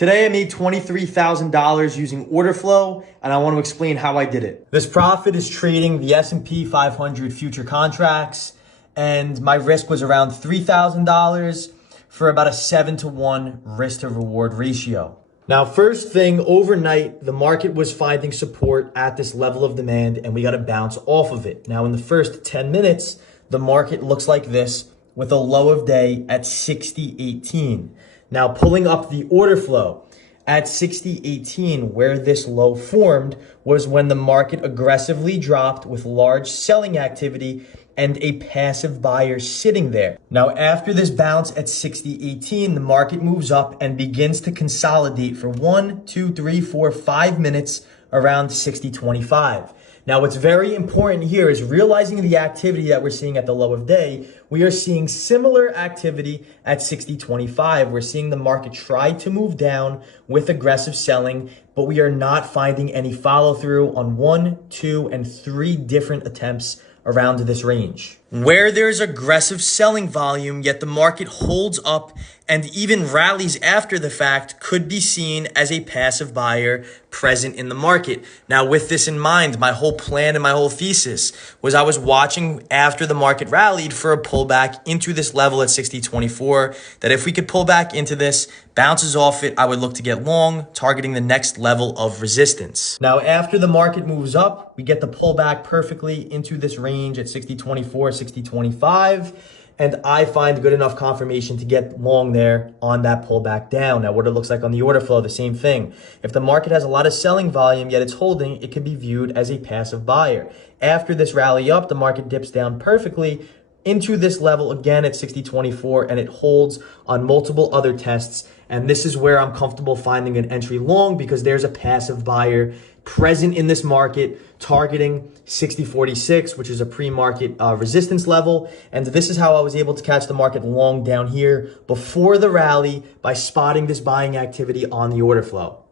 Today I made $23,000 using order flow, and I want to explain how I did it. This profit is trading the S&P 500 future contracts, and my risk was around $3,000 for about a 7-to-1 risk to reward ratio. Now, first thing, overnight, the market was finding support at this level of demand, and we got to bounce off of it. Now, in the first 10 minutes, the market looks like this with a low of day at 60.18. Now, pulling up the order flow at 60.18, where this low formed was when the market aggressively dropped with large selling activity and a passive buyer sitting there. Now, after this bounce at 60.18, the market moves up and begins to consolidate for 1, 2, 3, 4, 5 minutes around 60.25. Now, what's very important here is realizing the activity that we're seeing at the low of day. We are seeing similar activity at 60.25. We're seeing the market try to move down with aggressive selling, but we are not finding any follow through on 1, 2, and 3 different attempts around this range. Where there's aggressive selling volume, yet the market holds up and even rallies after the fact, could be seen as a passive buyer present in the market. Now, with this in mind, my whole plan and my whole thesis was I was watching after the market rallied for a pullback into this level at 60.24, that if we could pull back into this, bounces off it, I would look to get long, targeting the next level of resistance. Now, after the market moves up, we get the pullback perfectly into this range at 60.24, 60.25, and I find good enough confirmation to get long there on that pullback down. Now, what it looks like on the order flow, the same thing. If the market has a lot of selling volume, yet it's holding, it could be viewed as a passive buyer. After this rally up, the market dips down perfectly into this level again at 60.24, and it holds on multiple other tests. And this is where I'm comfortable finding an entry long, because there's a passive buyer present in this market targeting 60.46, which is a pre-market resistance level. And this is how I was able to catch the market long down here before the rally, by spotting this buying activity on the order flow.